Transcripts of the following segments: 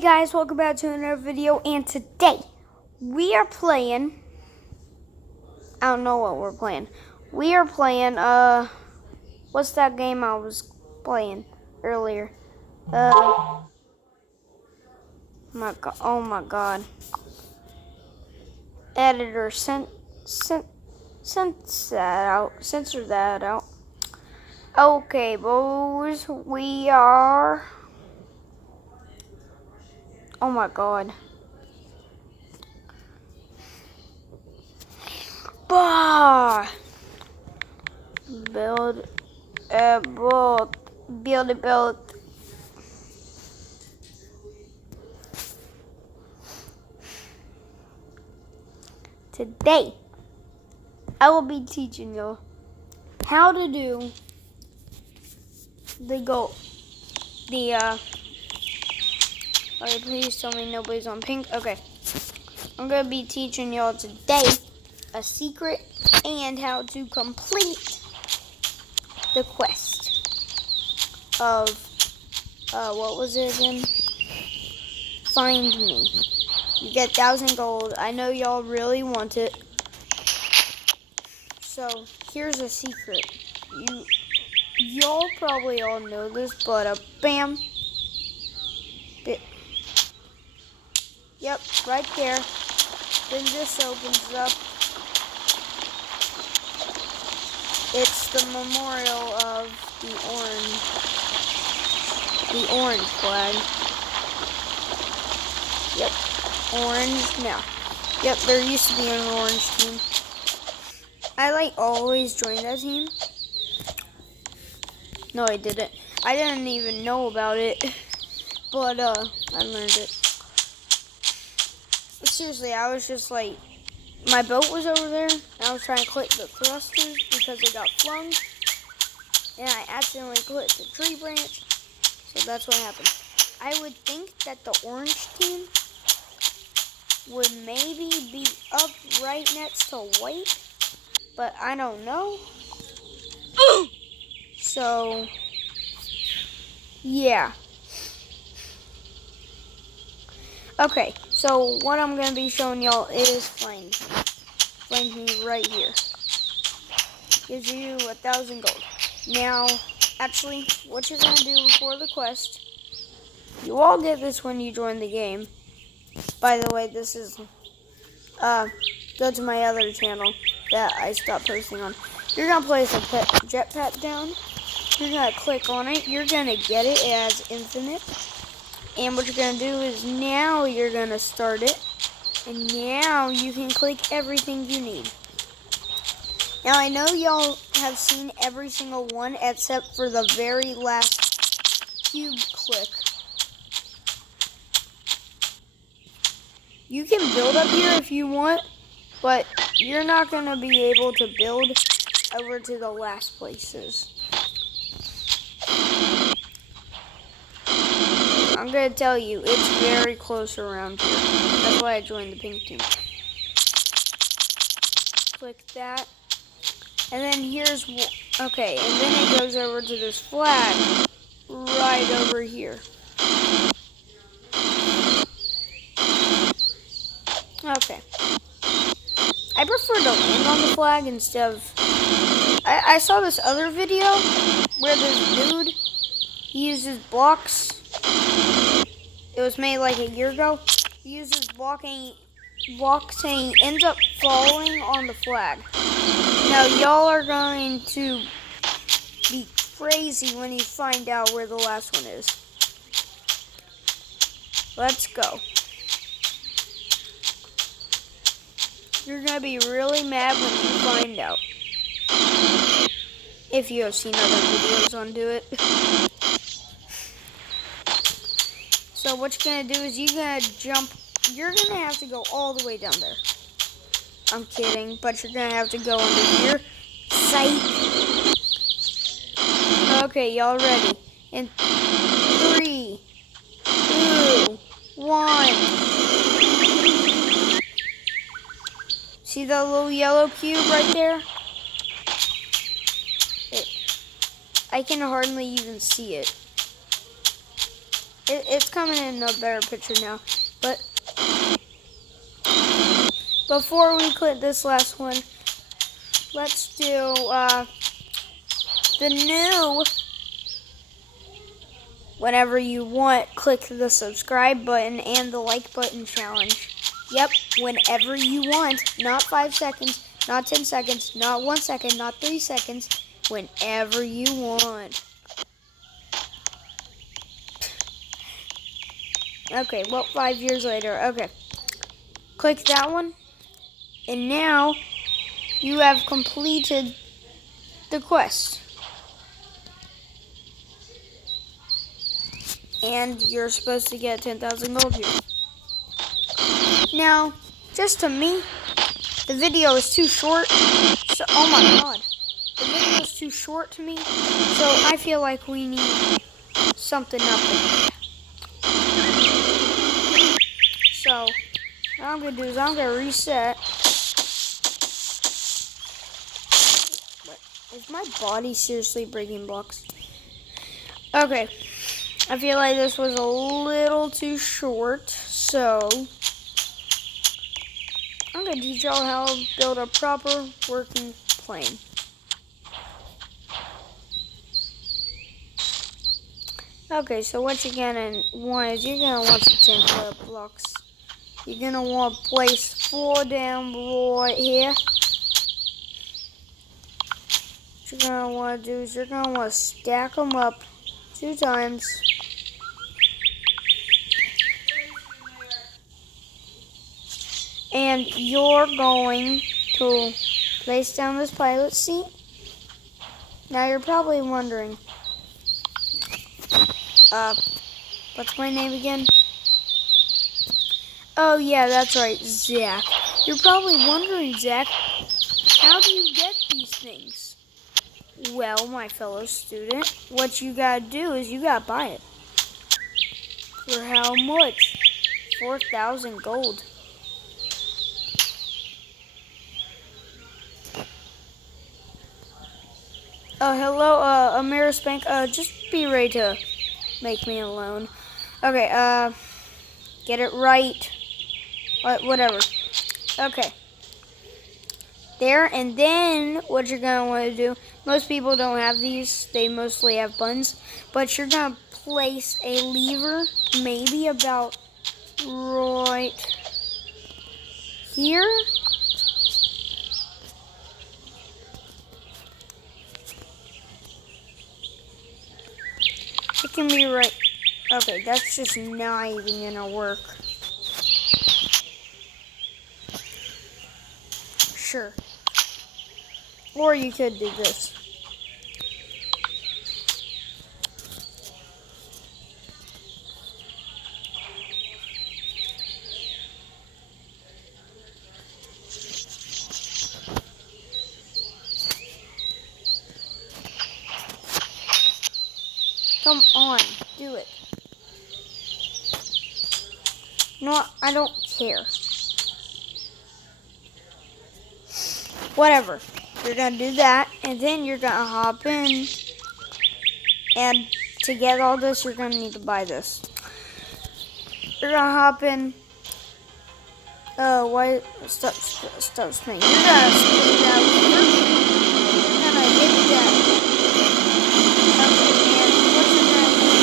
Guys, welcome back to another video, and today we are playing, I don't know what we're playing. We are playing, what's that game I was playing earlier? Oh my god. Editor, censor that out. Okay, boys, we are, oh my god. Bah! Build. Today, I will be teaching you how to do the goal. Okay, please tell me nobody's on pink. Okay. I'm going to be teaching y'all today a secret and how to complete the quest of, what was it again? Find me. You get 1,000 gold. I know y'all really want it. So, here's a secret. Y'all probably all know this, but, bam. Yep, right there. Then this opens up. It's the memorial of the orange flag. Yep, orange now. Yep, there used to be an orange team. I always joined that team. No, I didn't. I didn't even know about it, but I learned it. Seriously, I was just like, my boat was over there, and I was trying to click the thrusters because it got flung, and I accidentally clicked the tree branch, so that's what happened. I would think that the orange team would maybe be up right next to white, but I don't know. So, yeah. Okay, so what I'm going to be showing y'all is Find Me right here. Gives you 1,000 gold. Now, actually, what you're going to do before the quest, you all get this when you join the game. By the way, this is, go to my other channel that I stopped posting on. You're going to place a jetpack down. You're going to click on it. You're going to get it as infinite. And what you're going to do is now you're going to start it. And now you can click everything you need. Now I know y'all have seen every single one except for the very last cube click. You can build up here if you want, but you're not going to be able to build over to the last places. I'm going to tell you, it's very close around here. That's why I joined the pink team. Click that. And then here's, okay, and then it goes over to this flag right over here. Okay. I prefer to land on the flag instead of, I saw this other video where this dude, he uses blocks. It was made like a year ago. He uses blocks and he ends up falling on the flag. Now y'all are going to be crazy when you find out where the last one is. Let's go. You're going to be really mad when you find out. If you have seen other videos on Do It. So what you're going to do is you're going to jump. You're going to have to go all the way down there. I'm kidding, but you're going to have to go under here. Sight. Okay, y'all ready? In 3, 2, 1. See that little yellow cube right there? I can hardly even see it. It's coming in a better picture now. But before we click this last one, let's do the new. Whenever you want, click the subscribe button and the like button challenge. Yep, whenever you want. Not 5 seconds, not 10 seconds, not 1 second, not 3 seconds. Whenever you want. Okay, well, 5 years later. Okay. Click that one. And now you have completed the quest. And you're supposed to get 10,000 gold here. Now, just to me, the video is too short. So, oh my god. The video is too short to me. So I feel like we need something up in there. So what I'm going to do is I'm going to reset. Is my body seriously breaking blocks? Okay. I feel like this was a little too short. So I'm going to teach y'all how to build a proper working plane. Okay, so what you're gonna want is you're gonna want some tinfoil blocks. You're gonna want to place 4 down right here. What you're gonna want to do is you're gonna want to stack them up 2 times. And you're going to place down this pilot seat. Now you're probably wondering, what's my name again? Oh yeah, that's right, Zach. You're probably wondering, Zach, how do you get these things? Well, my fellow student, what you gotta do is you gotta buy it. For how much? 4,000 gold. Hello, Ameris Bank. Just be ready to make me a loan. Okay, get it right. Whatever. Okay. There, and then what you're going to want to do, most people don't have these. They mostly have buttons. But you're going to place a lever maybe about right here. It can be right. Okay, that's just not even gonna work. Sure. Or you could do this. Come on, do it. No, I don't care. Whatever. You're gonna do that, and then you're gonna hop in. And to get all this, you're gonna need to buy this. You're gonna hop in. Why? Stop spinning. You're gonna spin that lever. You're gonna hit that. Okay, and what you're gonna do,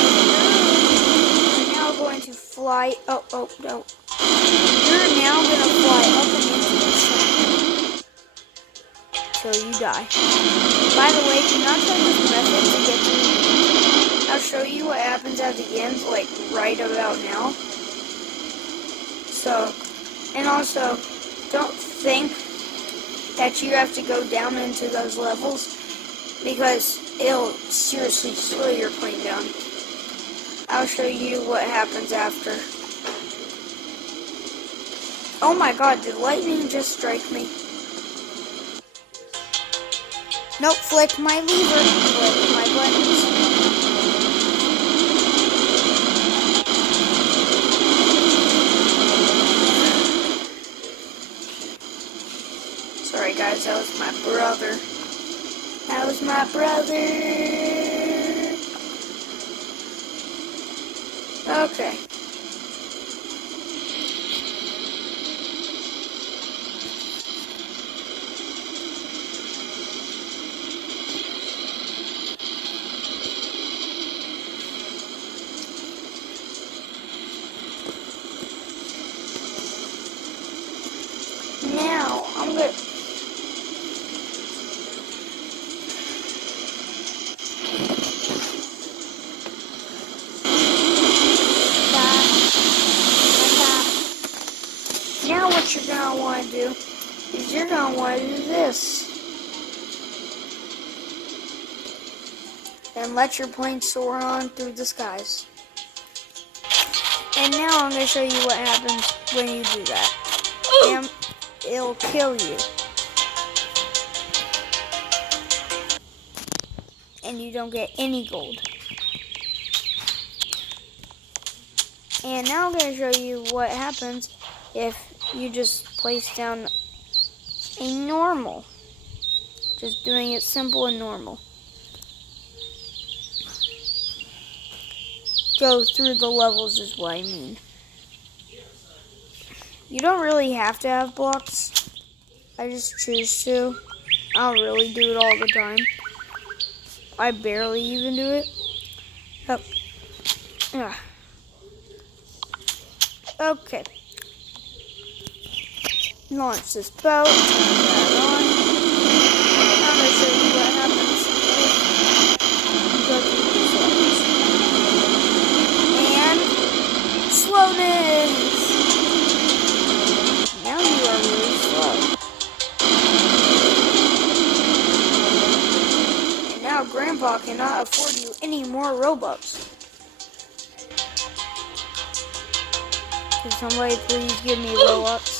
you're now going to fly. Oh, no. You're now gonna fly up and into the sun. So you die. By the way, do not try this method to get through. I'll show you what happens at the end, like right about now. So, and also, don't think that you have to go down into those levels because it'll seriously slow your plane down. I'll show you what happens after. Oh my god, did lightning just strike me? Nope, flick my lever, flick my buttons. Sorry guys, that was my brother. That was my brother. Okay. Now, I'm gonna... Now what you're going to want to do is you're going to want to do this. And let your plane soar on through the skies. And now I'm going to show you what happens when you do that. And it'll kill you. And you don't get any gold. And now I'm going to show you what happens if you just place down a normal. Just doing it simple and normal. Go through the levels is what I mean. You don't really have to have blocks. I just choose to. I don't really do it all the time. I barely even do it. Oh. Okay. Launch this boat. Turn that on. I'm going to show you what happens if you go through these levels. And slowness. Now you are really slow. And now Grandpa cannot afford you any more Robux. Can somebody please give me Robux?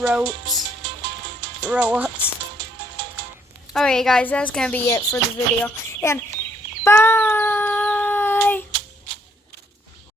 Robux. Okay, guys, that's gonna be it for the video. And bye!